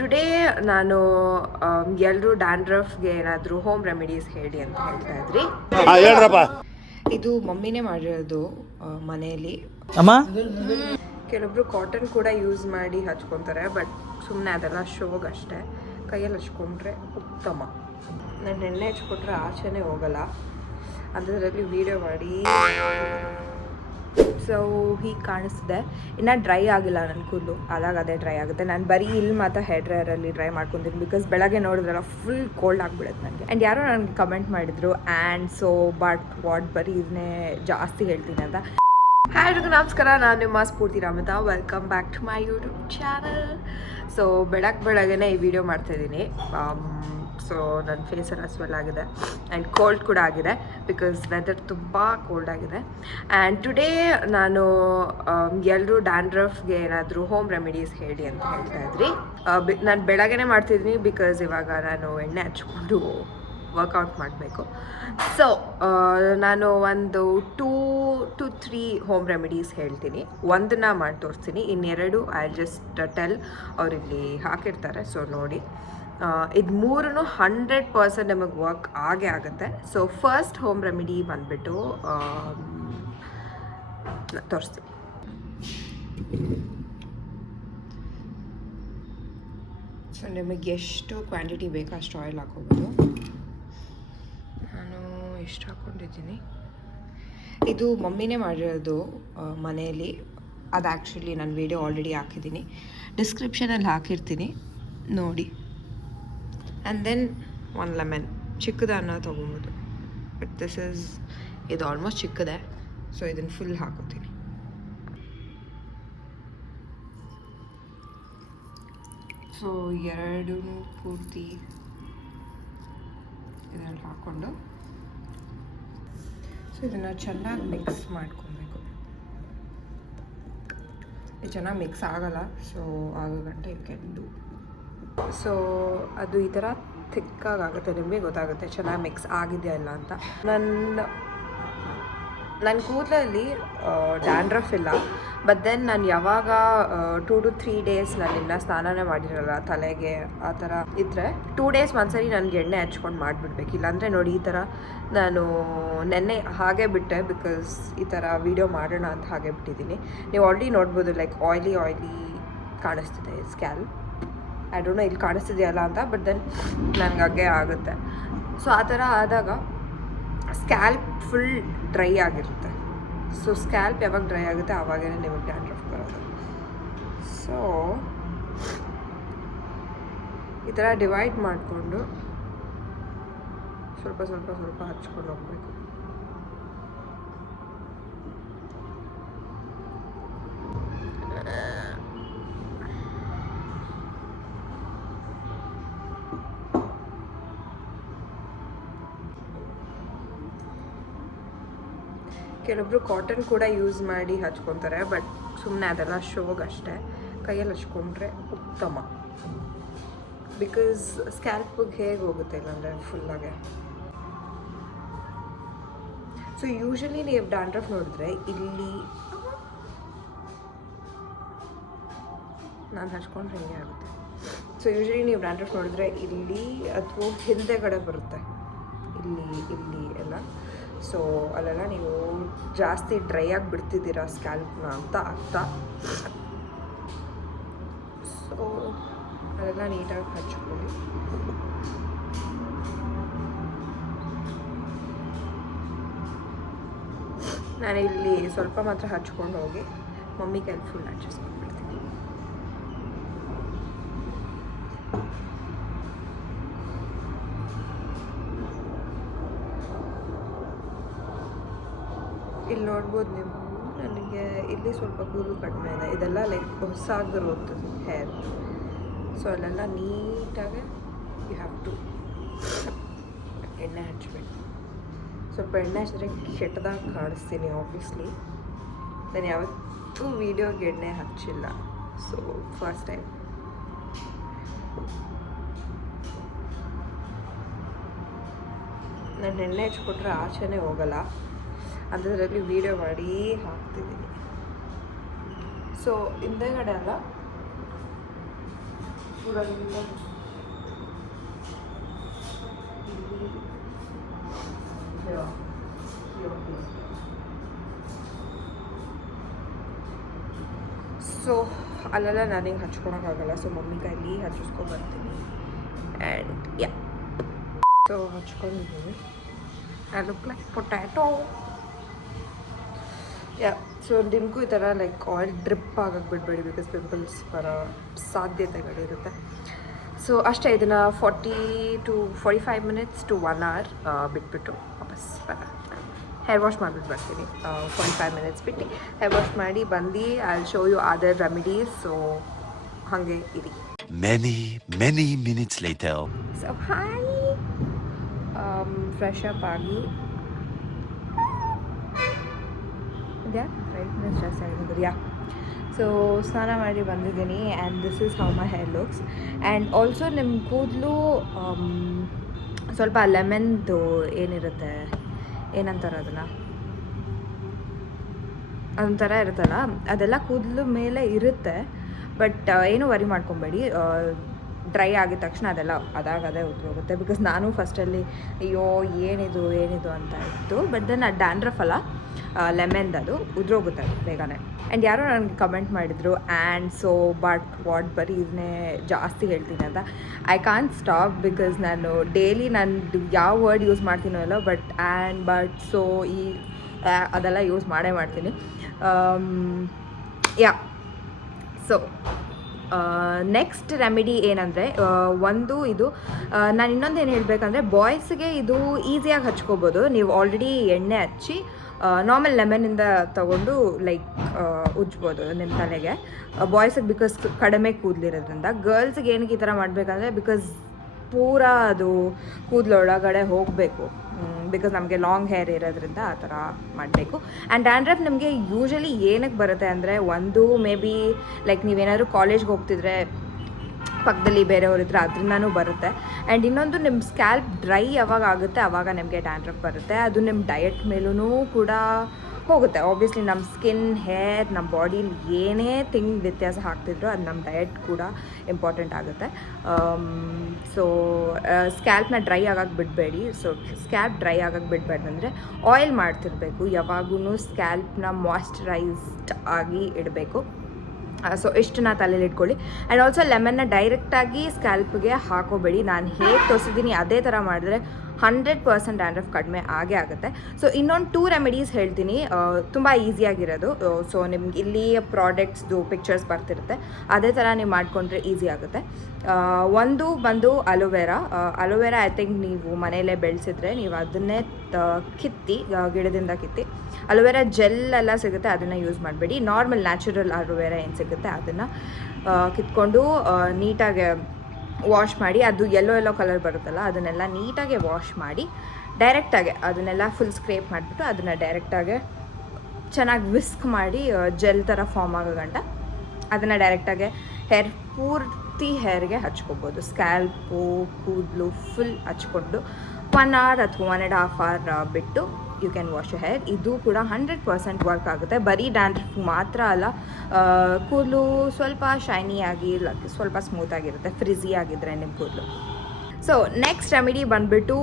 Today ನಾನು ಎಲ್ಲರೂ ಡ್ಯಾಂಡ್ರಫ್ಗೆ ಏನಾದರೂ ಹೋಮ್ ರೆಮಿಡೀಸ್ ಹೇಳಿ ಅಂತ ಹೇಳ್ತಾ ಇದ್ರಿ. ಇದು ಮಮ್ಮಿನೇ ಮಾಡಿರೋದು ಮನೆಯಲ್ಲಿ. ಕೆಲವೊಬ್ರು ಕಾಟನ್ ಕೂಡ ಯೂಸ್ ಮಾಡಿ ಹಚ್ಕೊತಾರೆ, ಬಟ್ ಸುಮ್ಮನೆ ಅದೆಲ್ಲ ಶೋಗಷ್ಟೇ. ಕೈಯಲ್ಲಿ ಹಚ್ಕೊಂಡ್ರೆ ಉತ್ತಮ. ನಾನು ಎಣ್ಣೆ ಹಚ್ಕೊಟ್ರೆ ಆಚೆನೇ ಹೋಗಲ್ಲ, ಅಂಥದ್ರಲ್ಲಿ ವೀಡಿಯೋ ಮಾಡಿ. ಸೊ ಹೀಗೆ ಕಾಣಿಸ್ತಿದೆ. ಇನ್ನೂ ಡ್ರೈ ಆಗಿಲ್ಲ ನನ್ನ ಕೂದಲು, ಆದಾಗ ಅದೇ ಡ್ರೈ ಆಗುತ್ತೆ. ನಾನು ಬರೀ ಇಲ್ಲಿ ಮಾತ್ರ ಹೇರ್ ಡ್ರೈಯರಲ್ಲಿ ಡ್ರೈ ಮಾಡ್ಕೊತೀನಿ, ಬಿಕಾಸ್ ಬೆಳಗ್ಗೆ ನೋಡಿದ್ರಲ್ಲ ಫುಲ್ ಕೋಲ್ಡ್ ಆಗಿಬಿಡುತ್ತೆ ನನಗೆ. ಆ್ಯಂಡ್ ಯಾರೋ ನನಗೆ ಕಮೆಂಟ್ ಮಾಡಿದರು ಆ್ಯಂಡ್ ಸೊ ಬಟ್ ವಾಟ್ ಬರೀ ಇದನ್ನೇ ಜಾಸ್ತಿ ಹೇಳ್ತೀನಿ ಅಂತ. ಹಾಯ್ ಎಲ್ರಿಗೂ ನಮಸ್ಕಾರ, ನಾನು ನಿಮ್ಮ Spoorthi Ramatha. Welcome back to my YouTube channel. So ಬೆಳಗ್ಗೆನೇ ಈ ವಿಡಿಯೋ ಮಾಡ್ತಾಯಿದ್ದೀನಿ. ಸೊ ನನ್ನ ಫೇಸೆಲ್ಲ ಸ್ವೆಲ್ ಆಗಿದೆ ಆ್ಯಂಡ್ ಕೋಲ್ಡ್ ಕೂಡ ಆಗಿದೆ, ಬಿಕಾಸ್ ವೆದರ್ ತುಂಬ ಕೋಲ್ಡ್ ಆಗಿದೆ. ಆ್ಯಂಡ್ ಟುಡೇ ನಾನು ಎಲ್ಲರೂ ಡ್ಯಾಂಡ್ರಫ್ಗೆ ಏನಾದರೂ ಹೋಮ್ ರೆಮಿಡೀಸ್ ಹೇಳಿ ಅಂತ ಹೇಳ್ತಾ ಇದ್ರಿ. ನಾನು ಬೆಳಗ್ಗೆನೇ ಮಾಡ್ತಿದ್ದೀನಿ, ಬಿಕಾಸ್ ಇವಾಗ ನಾನು ಎಣ್ಣೆ ಹಚ್ಕೊಂಡು ವರ್ಕೌಟ್ ಮಾಡಬೇಕು. ಸೊ ನಾನು ಒಂದು 2 to 3 ಹೋಮ್ ರೆಮಿಡೀಸ್ ಹೇಳ್ತೀನಿ. ಒಂದನ್ನ ಮಾಡಿ ತೋರಿಸ್ತೀನಿ, ಇನ್ನೆರಡು ಐ ಜಸ್ಟ್ ಟೆಲ್. ಅವರಿಲ್ಲಿ ಹಾಕಿರ್ತಾರೆ, ಸೊ ನೋಡಿ. ಇದು 3 100% ನಮಗೆ ವರ್ಕ್ ಆಗೇ ಆಗುತ್ತೆ. ಸೊ ಫಸ್ಟ್ ಹೋಮ್ ರೆಮಿಡಿ ಬಂದುಬಿಟ್ಟು ತೋರಿಸ್ತೀನಿ. ಸೊ ನಿಮಗೆ ಎಷ್ಟು ಕ್ವಾಂಟಿಟಿ ಬೇಕೋ ಅಷ್ಟು ಆಯಿಲ್ ಹಾಕೋಬೋದು. ನಾನು ಎಷ್ಟು ಹಾಕ್ಕೊಂಡಿದ್ದೀನಿ, ಇದು ಮಮ್ಮಿನೇ ಮಾಡಿರೋದು ಮನೆಯಲ್ಲಿ. ಅದು ಆ್ಯಕ್ಚುಲಿ ನಾನು ವೀಡಿಯೋ ಆಲ್ರೆಡಿ ಹಾಕಿದ್ದೀನಿ, ಡಿಸ್ಕ್ರಿಪ್ಷನಲ್ಲಿ ಹಾಕಿರ್ತೀನಿ ನೋಡಿ. ಆ್ಯಂಡ್ ದೆನ್ 1 ಲೆಮನ್, ಚಿಕ್ಕದನ್ನ ತೊಗೊಬೋದು. ಬಟ್ ಇದು ಆಲ್ಮೋಸ್ಟ್ ಚಿಕ್ಕದೆ, ಸೊ ಇದನ್ನು ಫುಲ್ ಹಾಕೋತೀನಿ. ಸೊ 2 ಪೂರ್ತಿ ಇದರಲ್ಲಿ ಹಾಕ್ಕೊಂಡು ಸೊ ಇದನ್ನು ಚೆನ್ನಾಗಿ ಮಿಕ್ಸ್ ಮಾಡ್ಕೊಬೇಕು. ಇದು ಚೆನ್ನಾಗಿ ಮಿಕ್ಸ್ ಆಗಲ್ಲ, ಸೊ ಆಗೋ ಗಂಟೆ ಯು ಕ್ಯಾನ್ ಡೂ. ಸೊ ಅದು ಈ ಥರ ಥಿಕ್ಕಾಗುತ್ತೆ, ನಿಮಗೆ ಗೊತ್ತಾಗುತ್ತೆ ಚೆನ್ನಾಗಿ ಮಿಕ್ಸ್ ಆಗಿದೆಯಾ ಇಲ್ಲ ಅಂತ. ನನ್ನ ಕೂದಲಲ್ಲಿ ಡ್ಯಾಂಡ್ರಫ್ ಇಲ್ಲ, ಬಟ್ ದೆನ್ ನಾನು ಯಾವಾಗ 2 to 3 days ನಾನಿನ್ನ ಸ್ನಾನನೇ ಮಾಡಿರಲ್ಲ ತಲೆಗೆ, ಆ ಥರ ಇದ್ದರೆ 2 days ಒಂದ್ಸರಿ ನನಗೆ ಎಣ್ಣೆ ಹಚ್ಕೊಂಡು ಮಾಡಿಬಿಡ್ಬೇಕು. ಇಲ್ಲಾಂದರೆ ನೋಡಿ ಈ ಥರ ನಾನು ನೆನ್ನೆ ಹಾಗೆ ಬಿಟ್ಟೆ, ಬಿಕಾಸ್ ಈ ಥರ ವೀಡಿಯೋ ಮಾಡೋಣ ಅಂತ ಹಾಗೆ ಬಿಟ್ಟಿದ್ದೀನಿ. ನೀವು ಆಲ್ರೆಡಿ ನೋಡ್ಬೋದು, ಲೈಕ್ ಆಯ್ಲಿ ಕಾಣಿಸ್ತಿದೆ ಸ್ಕ್ಯಾಲ್. ಐ ಡೋಂಟ್ ನೋ ಇಲ್ಲಿ ಕಾಣಿಸ್ತಿದೆಯಲ್ಲ ಅಂತ, ಬಟ್ ದೆನ್ ನನಗೆ ಹಾಗೆ ಆಗುತ್ತೆ. ಸೊ ಆ ಥರ ಆದಾಗ ಸ್ಕ್ಯಾಲ್ಪ್ ಫುಲ್ ಡ್ರೈ ಆಗಿರುತ್ತೆ. ಸೊ ಸ್ಕ್ಯಾಲ್ಪ್ ಯಾವಾಗ ಡ್ರೈ ಆಗುತ್ತೆ ಆವಾಗೇ ನಿಮಗೆ ಡ್ಯಾಂಡ್ರಫ್ ಬರೋದು. ಸೊ ಈ ಥರ ಡಿವೈಡ್ ಮಾಡಿಕೊಂಡು ಸ್ವಲ್ಪ ಹಚ್ಕೊಂಡು ಹೋಗಬೇಕು. ಕೆಲವೊಬ್ರು ಕಾಟನ್ ಕೂಡ ಯೂಸ್ ಮಾಡಿ ಹಚ್ಕೊತಾರೆ, ಬಟ್ ಸುಮ್ಮನೆ ಅದೆಲ್ಲ ಶೋಗಷ್ಟೇ. ಕೈಯಲ್ಲಿ ಹಚ್ಕೊಂಡ್ರೆ ಉತ್ತಮ, ಬಿಕಾಸ್ ಸ್ಕ್ಯಾಲ್ಪಿಗೆ ಹೇಗೆ ಹೋಗುತ್ತೆ ಇಲ್ಲಾಂದರೆ ಫುಲ್ಲಾಗೆ. ಸೊ ಯೂಶಲಿ ನೀವು ಡ್ಯಾಂಡ್ರಫ್ ನೋಡಿದ್ರೆ ಇಲ್ಲಿ ನಾನು ಹಚ್ಕೊಂಡ್ರೆ ಹಿಂಗೆ ಆಗುತ್ತೆ. ಸೊ ಯೂಶಲಿ ನೀವು ಡ್ಯಾಂಡ್ರಫ್ ನೋಡಿದ್ರೆ ಇಲ್ಲಿ ಅಥವಾ ಹಿಂದೆಗಡೆ ಬರುತ್ತೆ, ಇಲ್ಲಿ ಎಲ್ಲ. ಸೊ ಅಲ್ಲೆಲ್ಲ ನೀವು ಜಾಸ್ತಿ ಡ್ರೈ ಆಗಿ ಬಿಡ್ತಿದ್ದೀರಾ ಸ್ಕ್ಯಾಲ್ಪ್ನ ಅಂತ ಅರ್ಥ. ಸೊ ಅದೆಲ್ಲ ನೀಟಾಗಿ ಹಚ್ಕೊಳ್ಳಿ. ನಾನು ಇಲ್ಲಿ ಸ್ವಲ್ಪ ಮಾತ್ರ ಹಚ್ಕೊಂಡು ಹೋಗಿ ಮಮ್ಮಿ ಕೈಲಿ ಫುಲ್ ಹಚ್ಚಿಸ್ಕೊಂಡು ಬಿಡ್ತೀನಿ. ಇಲ್ಲಿ ನೋಡ್ಬೋದು ನೀವು, ನನಗೆ ಇಲ್ಲಿ ಸ್ವಲ್ಪ ಕೂದಲು ಕಡಿಮೆ ಇದೆ. ಇದೆಲ್ಲ ಲೈಕ್ ಹೊಸಾಗಿರೋದು ಹೇರ್. ಸೊ ಅಲ್ಲೆಲ್ಲ ನೀಟಾಗಿ ಯು ಹ್ಯಾವ್ ಟು ಎಣ್ಣೆ ಹಚ್ಚಬೇಕು. ಸ್ವಲ್ಪ ಎಣ್ಣೆ ಹಚ್ಚಿದ್ರೆ ಕೆಟ್ಟದಾಗಿ ಕಾಣಿಸ್ತೀನಿ ಆಬ್ವಿಯಸ್ಲಿ. ನಾನು ಯಾವತ್ತೂ ವೀಡಿಯೋಗೆ ಎಣ್ಣೆ ಹಚ್ಚಿಲ್ಲ, ಸೊ ಫಸ್ಟ್ ಟೈಮ್. ನಾನು ಎಣ್ಣೆ ಹಚ್ಕೊಟ್ರೆ ಆಚೆನೇ ಹೋಗಲ್ಲ, ಅಂಥದ್ರಲ್ಲಿ ವೀಡಿಯೋ ಮಾಡಿ ಹಾಕ್ತಿದ್ದೀನಿ. ಸೊ ಹಿಂದೆಗಡೆ ಎಲ್ಲ ಸೊ ಅಲ್ಲೆಲ್ಲ ನನಗೆ ಹಚ್ಕೊಳಕ್ಕಾಗಲ್ಲ, ಸೊ ಮಮ್ಮಿ ಕೈಲಿ ಹಚ್ಚಿಸ್ಕೊಂಡ್ಬರ್ತೀನಿ. ಆ್ಯಂಡ್ ಯಾ, ಸೊ ಹಚ್ಕೊಂಡಿದ್ದೀನಿ. I look like potato. Yeah, so ನಿಮಗೂ ಈ ಥರ ಲೈಕ್ ಆಯಿಲ್ ಡ್ರಿಪ್ ಆಗಕ್ಕೆ ಬಿಡಬೇಡಿ, ಬಿಕಾಸ್ ಪಿಂಪಲ್ಸ್ ಬರೋ ಸಾಧ್ಯತೆಗಳಿರುತ್ತೆ. ಸೊ ಅಷ್ಟೇ, ಇದನ್ನು 40 to 45 minutes to 1 hour ಬಿಟ್ಬಿಟ್ಟು ವಾಪಸ್ ಹೇರ್ ವಾಶ್ ಮಾಡಿಬಿಟ್ಟು ಬರ್ತೀನಿ. 45 minutes ಬಿಟ್ಟು ಹೇರ್ ವಾಶ್ ಮಾಡಿ ಬಂದು I will show you other remedies. So ಹಾಗೆ ಇರಿ. many minutes later. So hi, fresh up ಆಗಿ ರೈಟ್ನೆಸ್ ಜಾಸ್ತಿ ಆಗಿದ್ದು. ಯಾ, ಸೊ ಸ್ನಾನ ಮಾಡಿ ಬಂದಿದ್ದೀನಿ and this is how my hair looks. And also ನಿಮ್ಮ ಕೂದಲು ಸ್ವಲ್ಪ ಲೆಮನ್ದು ಏನಿರುತ್ತೆ, ಏನಂತಾರೆ ಅದನ್ನು, ಅದೊಂಥರ ಇರುತ್ತಲ್ಲ, ಅದೆಲ್ಲ ಕೂದಲು ಮೇಲೆ ಇರುತ್ತೆ. ಬಟ್ ಏನು ವರಿ ಮಾಡ್ಕೊಬೇಡಿ, ಡ್ರೈ ಆಗಿದ ತಕ್ಷಣ ಅದೆಲ್ಲ ಅದೇ ಉದ್ರೋಗುತ್ತೆ. ಬಿಕಾಸ್ ನಾನು ಫಸ್ಟಲ್ಲಿ ಅಯ್ಯೋ ಏನಿದು ಅಂತ ಇತ್ತು. ಬಟ್ ದೆನ್ ಆ ಡ್ಯಾಂಡ್ರಫ್ ಅಲ್ಲ, ಲೆಮನ್ದು ಉದ್ರೋಗುತ್ತೆ ಬೇಗನೆ. ಆ್ಯಂಡ್ ಯಾರೋ ನನಗೆ ಕಮೆಂಟ್ ಮಾಡಿದರು ಆ್ಯಂಡ್ ಸೊ ಬಟ್ ವಾಟ್ ಬರೀ ಇದನ್ನೇ ಜಾಸ್ತಿ ಹೇಳ್ತೀನಿ ಅಂತ. ಐ ಕಾಂಟ್ ಸ್ಟಾಪ್, ಬಿಕಾಸ್ ನಾನು ಡೈಲಿ ನಾನು ಯಾವ ವರ್ಡ್ ಯೂಸ್ ಮಾಡ್ತೀನೋ ಇಲ್ಲ, ಬಟ್ ಆ್ಯಂಡ್ ಬಟ್ ಸೊ ಈ ಅದೆಲ್ಲ ಯೂಸ್ ಮಾಡ್ತೀನಿ. ಯಾ, ಸೊ ನೆಕ್ಸ್ಟ್ ರೆಮಿಡಿ ಏನಂದರೆ, ಒಂದು ಇದು ನಾನು ಇನ್ನೊಂದು ಏನು ಹೇಳಬೇಕಂದ್ರೆ, ಬಾಯ್ಸ್ಗೆ ಇದು ಈಸಿಯಾಗಿ ಹಚ್ಕೋಬೋದು. ನೀವು ಆಲ್ರೆಡಿ ಎಣ್ಣೆ ಹಚ್ಚಿ ನಾರ್ಮಲ್ ಲೆಮನಿಂದ ತೊಗೊಂಡು ಲೈಕ್ ಉಜ್ಬೋದು ನಿಮ್ಮ ತಲೆಗೆ. ಬಾಯ್ಸಿಗೆ ಬಿಕಾಸ್ ಕಡಿಮೆ ಕೂದಲಿರೋದ್ರಿಂದ. ಗರ್ಲ್ಸ್ಗೆ ಏನಕ್ಕೆ ಈ ಥರ ಮಾಡಬೇಕಂದ್ರೆ, ಬಿಕಾಸ್ ಪೂರ ಅದು ಕೂದಲೊಳಗಡೆ ಹೋಗಬೇಕು, ಬಿಕಾಸ್ ನಮಗೆ ಲಾಂಗ್ ಹೇರ್ ಇರೋದ್ರಿಂದ ಆ ಥರ ಮಾಡಬೇಕು. ಆ್ಯಂಡ್ ಡ್ಯಾಂಡ್ರಫ್ ನಿಮಗೆ ಯೂಶಲಿ ಏನಕ್ಕೆ ಬರುತ್ತೆ ಅಂದರೆ, ಒಂದು ಮೇ ಬಿ ಲೈಕ್ ನೀವೇನಾದರೂ ಕಾಲೇಜ್ಗೆ ಹೋಗ್ತಿದ್ರೆ ಪಕ್ಕದಲ್ಲಿ ಬೇರೆಯವ್ರಿದ್ರೆ ಅದರಿಂದನೂ ಬರುತ್ತೆ. ಆ್ಯಂಡ್ ಇನ್ನೊಂದು ನಿಮ್ಮ ಸ್ಕ್ಯಾಲ್ಪ್ ಡ್ರೈ ಯಾವಾಗ ಆಗುತ್ತೆ ಆವಾಗ ನಿಮಗೆ ಡ್ಯಾಂಡ್ರಫ್ ಬರುತ್ತೆ. ಅದು ನಿಮ್ಮ ಡಯಟ್ ಮೇಲೂ ಕೂಡ ಹೋಗುತ್ತೆ. ಆಬ್ವಿಯಸ್ಲಿ ನಮ್ಮ ಸ್ಕಿನ್, ಹೇರ್, ನಮ್ಮ ಬಾಡಿಲಿ ಏನೇ ವ್ಯತ್ಯಾಸ ಹಾಕ್ತಿದ್ರು ಅದು ನಮ್ಮ ಡಯಟ್ ಕೂಡ ಇಂಪಾರ್ಟೆಂಟ್ ಆಗುತ್ತೆ. ಸೊ ಸ್ಕ್ಯಾಲ್ಪ್ನ ಡ್ರೈ ಆಗಕ್ಕೆ ಬಿಡಬೇಡಿ. ಸೊ ಸ್ಕ್ಯಾಲ್ಪ್ ಡ್ರೈ ಆಗಕ್ಕೆ ಬಿಡಬೇಡ್ದಂದರೆ ಆಯಿಲ್ ಮಾಡ್ತಿರ್ಬೇಕು, ಯಾವಾಗೂ ಸ್ಕ್ಯಾಲ್ಪ್ನ ಮಾಯ್ಶ್ಚರೈಸ್ಡ್ ಆಗಿ ಇಡಬೇಕು. ಸೊ ಇಷ್ಟನ್ನ ತಲೆಯಲ್ಲಿ ಇಟ್ಕೊಳ್ಳಿ. ಆ್ಯಂಡ್ ಆಲ್ಸೋ ಲೆಮನ್ನ ಡೈರೆಕ್ಟಾಗಿ ಸ್ಕ್ಯಾಲ್ಪ್ಗೆ ಹಾಕೋಬೇಡಿ. ನಾನು ಹೇಗೆ ತೋರಿಸಿದ್ದೀನಿ ಅದೇ ಥರ ಮಾಡಿದ್ರೆ 100% ಡ್ಯಾಂಡ್ರಫ್ ಕಡಿಮೆ ಆಗೇ ಆಗುತ್ತೆ. ಸೊ ಇನ್ನೊಂದು 2 ರೆಮಿಡೀಸ್ ಹೇಳ್ತೀನಿ, ತುಂಬ ಈಸಿಯಾಗಿರೋದು. ಸೊ ನಿಮ್ಗೆ ಇಲ್ಲಿ ಪ್ರಾಡಕ್ಟ್ಸ್ದು ಪಿಕ್ಚರ್ಸ್ ಬರ್ತಿರುತ್ತೆ, ಅದೇ ಥರ ನೀವು ಮಾಡಿಕೊಂಡ್ರೆ ಈಸಿ ಆಗುತ್ತೆ. ಒಂದು ಬಂದು ಅಲೋವೆರಾ ಐ ಥಿಂಕ್ ನೀವು ಮನೆಯಲ್ಲೇ ಬೆಳೆಸಿದ್ರೆ ನೀವು ಅದನ್ನೇ ಕಿತ್ತಿ, ಗಿಡದಿಂದ ಕಿತ್ತಿ, ಅಲೋವೆರಾ ಜೆಲ್ ಎಲ್ಲ ಸಿಗುತ್ತೆ, ಅದನ್ನು ಯೂಸ್ ಮಾಡಬೇಡಿ. ನಾರ್ಮಲ್ ನ್ಯಾಚುರಲ್ ಅಲೋವೆರಾ ಏನು ಸಿಗುತ್ತೆ ಅದನ್ನು ಕಿತ್ಕೊಂಡು ನೀಟಾಗಿ ವಾಶ್ ಮಾಡಿ, ಅದು ಯೆಲ್ಲೋ ಕಲರ್ ಬರುತ್ತಲ್ಲ ಅದನ್ನೆಲ್ಲ ನೀಟಾಗಿ ವಾಶ್ ಮಾಡಿ ಡೈರೆಕ್ಟಾಗಿ ಅದನ್ನೆಲ್ಲ ಫುಲ್ ಸ್ಕ್ರೇಪ್ ಮಾಡಿಬಿಟ್ಟು ಅದನ್ನು ಡೈರೆಕ್ಟಾಗಿ ಚೆನ್ನಾಗಿ ವಿಸ್ಕ್ ಮಾಡಿ ಜೆಲ್ ಥರ ಫಾರ್ಮ್ ಆಗೋ ಗಂಟ ಅದನ್ನು ಡೈರೆಕ್ಟಾಗಿ ಪೂರ್ತಿ ಹೇರ್ಗೆ ಹಚ್ಕೊಬೋದು. ಸ್ಕ್ಯಾಲ್ಪು, ಕೂದಲು ಫುಲ್ ಹಚ್ಕೊಂಡು 1 hour ಅಥವಾ 1.5 hour ಬಿಟ್ಟು you can wash your hair. ಇದು ಕೂಡ 100% ವರ್ಕ್ ಆಗುತ್ತೆ. ಬರೀ ಡ್ಯಾಂಡ್ರಫ್ ಮಾತ್ರ ಅಲ್ಲ, ಕೂದಲು ಸ್ವಲ್ಪ ಶೈನಿಯಾಗಿ, ಸ್ವಲ್ಪ ಸ್ಮೂತಾಗಿರುತ್ತೆ ಫ್ರಿಝಿ ಆಗಿದ್ದರೆ ನಿಮ್ಮ ಕೂದಲು. ಸೊ ನೆಕ್ಸ್ಟ್ ರೆಮಿಡಿ ಬಂದುಬಿಟ್ಟು,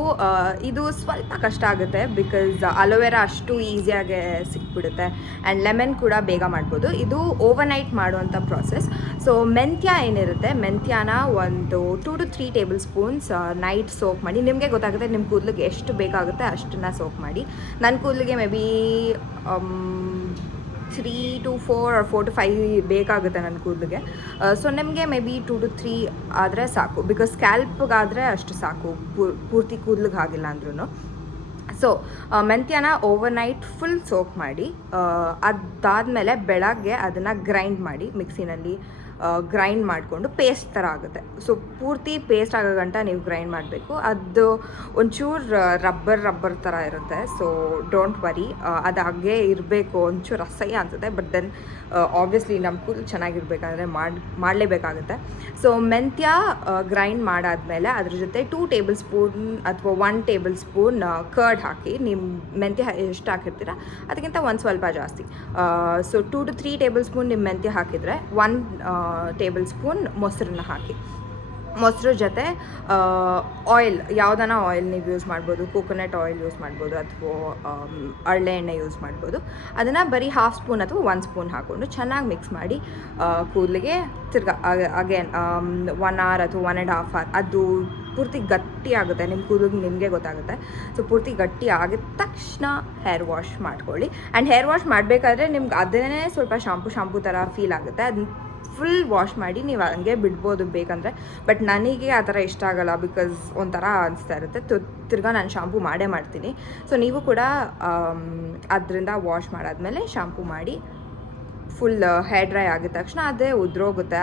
ಇದು ಸ್ವಲ್ಪ ಕಷ್ಟ ಆಗುತ್ತೆ ಬಿಕಾಸ್ ಅಲೋವೆರಾ ಅಷ್ಟು ಈಸಿಯಾಗಿ ಸಿಕ್ಬಿಡುತ್ತೆ ಆ್ಯಂಡ್ ಲೆಮನ್ ಕೂಡ ಬೇಗ ಮಾಡ್ಬೋದು. ಇದು ಓವರ್ನೈಟ್ ಮಾಡುವಂಥ ಪ್ರಾಸೆಸ್. ಸೊ ಮೆಂತ್ಯ ಏನಿರುತ್ತೆ, ಮೆಂತ್ಯನ ಒಂದು 2 to 3 tablespoons ನೈಟ್ ಸೋಕ್ ಮಾಡಿ. ನಿಮಗೆ ಗೊತ್ತಾಗುತ್ತೆ ನಿಮ್ಮ ಕೂದಲಿಗೆ ಎಷ್ಟು ಬೇಕಾಗುತ್ತೆ ಅಷ್ಟನ್ನು ಸೋಕ್ ಮಾಡಿ. ನನ್ನ ಕೂದಲಿಗೆ may be 3 to 4 or 4 to 5 ಬೇಕಾಗುತ್ತೆ ನನ್ನ ಕೂದಲಿಗೆ. ಸೊ ನಿಮಗೆ ಮೇ ಬಿ 2 to 3 ಆದರೆ ಸಾಕು, ಬಿಕಾಸ್ ಸ್ಕ್ಯಾಲ್ಪ್ಗಾದರೆ ಅಷ್ಟು ಸಾಕು, ಪೂರ್ತಿ ಕೂದಲಿಗೆ ಆಗಿಲ್ಲ ಅಂದ್ರೂ. ಸೊ ಮೆಂತ್ಯನ ಓವರ್ನೈಟ್ ಫುಲ್ ಸೋಕ್ ಮಾಡಿ, ಅದಾದಮೇಲೆ ಬೆಳಗ್ಗೆ ಅದನ್ನು ಗ್ರೈಂಡ್ ಮಾಡಿ, ಮಿಕ್ಸಿನಲ್ಲಿ ಗ್ರೈಂಡ್ ಮಾಡಿಕೊಂಡು ಪೇಸ್ಟ್ ಥರ ಆಗುತ್ತೆ. ಸೊ ಪೂರ್ತಿ ಪೇಸ್ಟ್ ಆಗೋ ಗಂಟ ನೀವು ಗ್ರೈಂಡ್ ಮಾಡಬೇಕು. ಅದು ಒಂಚೂರು ರಬ್ಬರ್ ಥರ ಇರುತ್ತೆ. ಸೊ ಡೋಂಟ್ ವರಿ, ಅದು ಹಾಗೆ ಇರಬೇಕು. ಒಂಚೂರು ಅಸಹ್ಯ ಅನ್ಸುತ್ತೆ, ಬಟ್ ದೆನ್ ಆಬ್ವಿಯಸ್ಲಿ ನಮ್ಮ ಕೂದಲು ಚೆನ್ನಾಗಿರ್ಬೇಕಂದ್ರೆ ಮಾಡಲೇಬೇಕಾಗುತ್ತೆ. ಸೊ ಮೆಂತ್ಯ ಗ್ರೈಂಡ್ ಮಾಡಾದಮೇಲೆ ಅದ್ರ ಜೊತೆ 2 tablespoon ಅಥವಾ 1 tablespoon ಕರ್ಡ್ ಹಾಕಿ, ನಿಮ್ಮ ಮೆಂತ್ಯ ಎಷ್ಟು ಹಾಕಿರ್ತೀರ ಅದಕ್ಕಿಂತ ಒಂದು ಸ್ವಲ್ಪ ಜಾಸ್ತಿ. ಸೊ 2 to 3 tablespoon ನಿಮ್ಮ ಮೆಂತ್ಯ ಹಾಕಿದರೆ 1 tablespoon ಮೊಸರನ್ನ ಹಾಕಿ. ಮೊಸರು ಜೊತೆ ಆಯಿಲ್, ಯಾವುದನ್ನ ಆಯಿಲ್ ನೀವು ಯೂಸ್ ಮಾಡ್ಬೋದು, ಕೋಕೋನಟ್ ಆಯಿಲ್ ಯೂಸ್ ಮಾಡ್ಬೋದು ಅಥವಾ ಅರಳೆ ಎಣ್ಣೆ ಯೂಸ್ ಮಾಡ್ಬೋದು. ಅದನ್ನು ಬರೀ 1/2 ಸ್ಪೂನ್ ಅಥವಾ 1 ಸ್ಪೂನ್ ಹಾಕ್ಕೊಂಡು ಚೆನ್ನಾಗಿ ಮಿಕ್ಸ್ ಮಾಡಿ ಕೂದಲಿಗೆ ತಿರ್ಗಾ ಅಗೇನ್ 1 ಅವರ್ ಅಥವಾ 1.5 ಅವರ್ ಅದು ಪೂರ್ತಿ ಗಟ್ಟಿ ಆಗುತ್ತೆ. ನಿಮ್ಮ ಕೂದಲಿಗೆ ನಿಮಗೆ ಗೊತ್ತಾಗುತ್ತೆ. ಸೊ ಪೂರ್ತಿ ಗಟ್ಟಿ ಆಗಿದ ತಕ್ಷಣ ಹೇರ್ ವಾಶ್ ಮಾಡ್ಕೊಳ್ಳಿ. ಆ್ಯಂಡ್ ಹೇರ್ ವಾಶ್ ಮಾಡಬೇಕಾದ್ರೆ ನಿಮ್ಗೆ ಅದನ್ನೇ ಸ್ವಲ್ಪ ಶಾಂಪು ಥರ ಫೀಲ್ ಆಗುತ್ತೆ. ಅದನ್ನ ಫುಲ್ ವಾಶ್ ಮಾಡಿ ನೀವು ಹಂಗೆ ಬಿಡ್ಬೋದು ಬೇಕಂದರೆ. ಬಟ್ ನನಗೆ ಆ ಥರ ಇಷ್ಟ ಆಗಲ್ಲ, ಬಿಕಾಸ್ ಒಂಥರ ಅನಿಸ್ತಾ ಇರುತ್ತೆ. ತಿರ್ಗಾ ನಾನು ಶಾಂಪು ಮಾಡೇ ಮಾಡ್ತೀನಿ. ಸೊ ನೀವು ಕೂಡ ಅದರಿಂದ ವಾಶ್ ಮಾಡಾದ್ಮೇಲೆ ಶಾಂಪು ಮಾಡಿ ಫುಲ್ ಹೇರ್ ಡ್ರೈ ಆಗಿದ ತಕ್ಷಣ ಅದೇ ಉದ್ರೋಗುತ್ತೆ.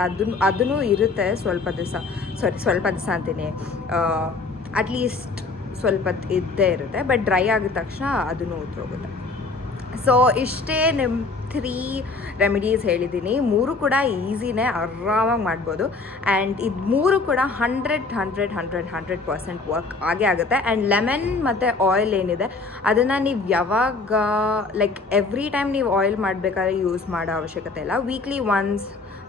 ಅದೂ ಇರುತ್ತೆ ಸ್ವಲ್ಪ ದಿವಸ ಅಂತೀನಿ, ಅಟ್ಲೀಸ್ಟ್ ಸ್ವಲ್ಪ ಇದ್ದೇ ಇರುತ್ತೆ. ಬಟ್ ಡ್ರೈ ಆಗಿದ ತಕ್ಷಣ ಅದೂ ಉದ್ರೋಗುತ್ತೆ. ಸೊ ಇಷ್ಟೇ ನಿಮ್ಮ 3 ರೆಮಿಡೀಸ್ ಹೇಳಿದ್ದೀನಿ. 3 ಕೂಡ ಈಸಿನೇ, ಆರಾಮಾಗಿ ಮಾಡ್ಬೋದು. ಆ್ಯಂಡ್ ಇದು 3 ಕೂಡ 100% ವರ್ಕ್ ಆಗೇ ಆಗುತ್ತೆ. ಆ್ಯಂಡ್ ಲೆಮನ್ ಮತ್ತು ಆಯಿಲ್ ಏನಿದೆ ಅದನ್ನು ನೀವು ಯಾವಾಗ ಲೈಕ್ ಎವ್ರಿ ಟೈಮ್ ನೀವು ಆಯಿಲ್ ಮಾಡಬೇಕಾದ್ರೆ ಯೂಸ್ ಮಾಡೋ ಅವಶ್ಯಕತೆ ಇಲ್ಲ. ವೀಕ್ಲಿ ಒನ್ಸ್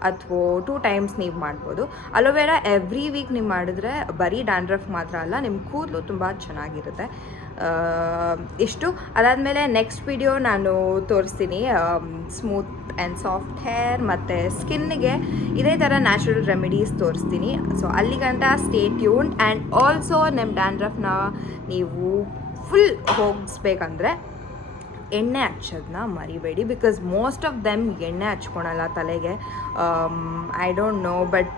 ಅಥವಾ 2 ಟೈಮ್ಸ್ ನೀವು ಮಾಡ್ಬೋದು. ಅಲೋವೆರಾ ಎವ್ರಿ ವೀಕ್ ನೀವು ಮಾಡಿದ್ರೆ ಬರೀ ಡ್ಯಾಂಡ್ರಫ್ ಮಾತ್ರ ಅಲ್ಲ, ನಿಮ್ಮ ಕೂದಲು ತುಂಬ ಚೆನ್ನಾಗಿರುತ್ತೆ. ಇಷ್ಟು ಅದಾದಮೇಲೆ ನೆಕ್ಸ್ಟ್ ವಿಡಿಯೋ ನಾನು ತೋರಿಸ್ತೀನಿ ಸ್ಮೂತ್ ಆ್ಯಂಡ್ ಸಾಫ್ಟ್ ಹೇರ್ ಮತ್ತು ಸ್ಕಿನ್ನಿಗೆ ಇದೇ ಥರ ನ್ಯಾಚುರಲ್ ರೆಮಿಡೀಸ್ ತೋರಿಸ್ತೀನಿ. ಸೊ ಅಲ್ಲಿಗಂಟ ಸ್ಟೇ ಟ್ಯೂನ್ಡ್. ಆ್ಯಂಡ್ ಆಲ್ಸೋ ನಿಮ್ಮ ಡ್ಯಾಂಡ್ರಫ್ನ ನೀವು ಫುಲ್ ಹೋಗಿಸ್ಬೇಕಂದ್ರೆ ಎಣ್ಣೆ ಹಚ್ಚೋದನ್ನ ಮರಿಬೇಡಿ. ಬಿಕಾಸ್ ಮೋಸ್ಟ್ ಆಫ್ ದೆಮ್ ಎಣ್ಣೆ ಹಚ್ಕೊಳಲ್ಲ ತಲೆಗೆ. I don't know, but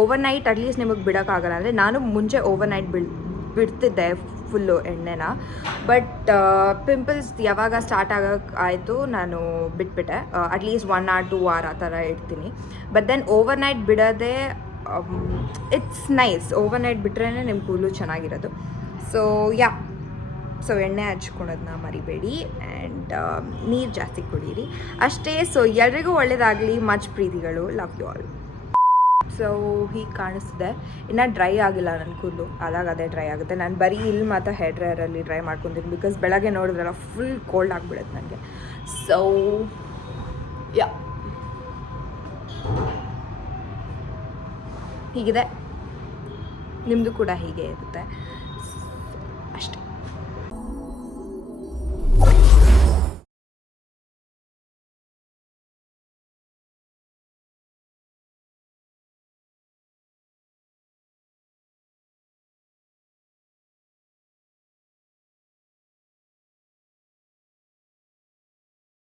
over night at least ನಿಮಗೆ ಬಿಡೋಕ್ಕಾಗಲ್ಲ. ಅಂದರೆ ನಾನು ಮುಂಚೆ ಓವರ್ ನೈಟ್ ಬಿಡ್ತಿದ್ದೆ ಫುಲ್ಲು ಎಣ್ಣೆನ. ಬಟ್ ಪಿಂಪಲ್ಸ್ ಯಾವಾಗ ಸ್ಟಾರ್ಟ್ ಆಯಿತು ನಾನು ಬಿಟ್ಬಿಟ್ಟೆ. ಅಟ್ಲೀಸ್ಟ್ 1 or 2 hour ಆ ಥರ ಇಡ್ತೀನಿ. ಬಟ್ ದೆನ್ ಓವರ್ ನೈಟ್ ಬಿಡೋದೇ ಇಟ್ಸ್ ನೈಸ್. ಓವರ್ ನೈಟ್ ಬಿಟ್ರೇ ನಿಮ್ಮ ಕೂದಲು ಚೆನ್ನಾಗಿರೋದು. ಸೊ ಎಣ್ಣೆ ಹಚ್ಕೊಳೋದನ್ನ ಮರಿಬೇಡಿ. ಆ್ಯಂಡ್ ನೀರು ಜಾಸ್ತಿ ಕುಡೀರಿ ಅಷ್ಟೇ. ಸೊ ಎಲ್ರಿಗೂ ಒಳ್ಳೆಯದಾಗಲಿ. ಮಚ್ ಪ್ರೀತಿಗಳು. Love you all. ಸೊ ಹೀಗೆ ಕಾಣಿಸ್ತಿದೆ. ಇನ್ನು ಡ್ರೈ ಆಗಿಲ್ಲ ನನ್ನ ಕೂದಲು, ಅದೇ ಡ್ರೈ ಆಗುತ್ತೆ. ನಾನು ಬರೀ ಇಲ್ಲಿ ಮಾತ್ರ ಹೇರ್ ಡ್ರೈಯರಲ್ಲಿ ಡ್ರೈ ಮಾಡ್ಕೊತೀನಿ. ಬಿಕಾಸ್ ಬೆಳಗ್ಗೆ ನೋಡಿದ್ರಲ್ಲ ಫುಲ್ ಕೋಲ್ಡ್ ಆಗಿಬಿಡುತ್ತೆ ನನಗೆ. ಸೊ ಹೀಗಿದೆ. ನಿಮ್ಮದು ಕೂಡ ಹೀಗೆ ಇರುತ್ತೆ.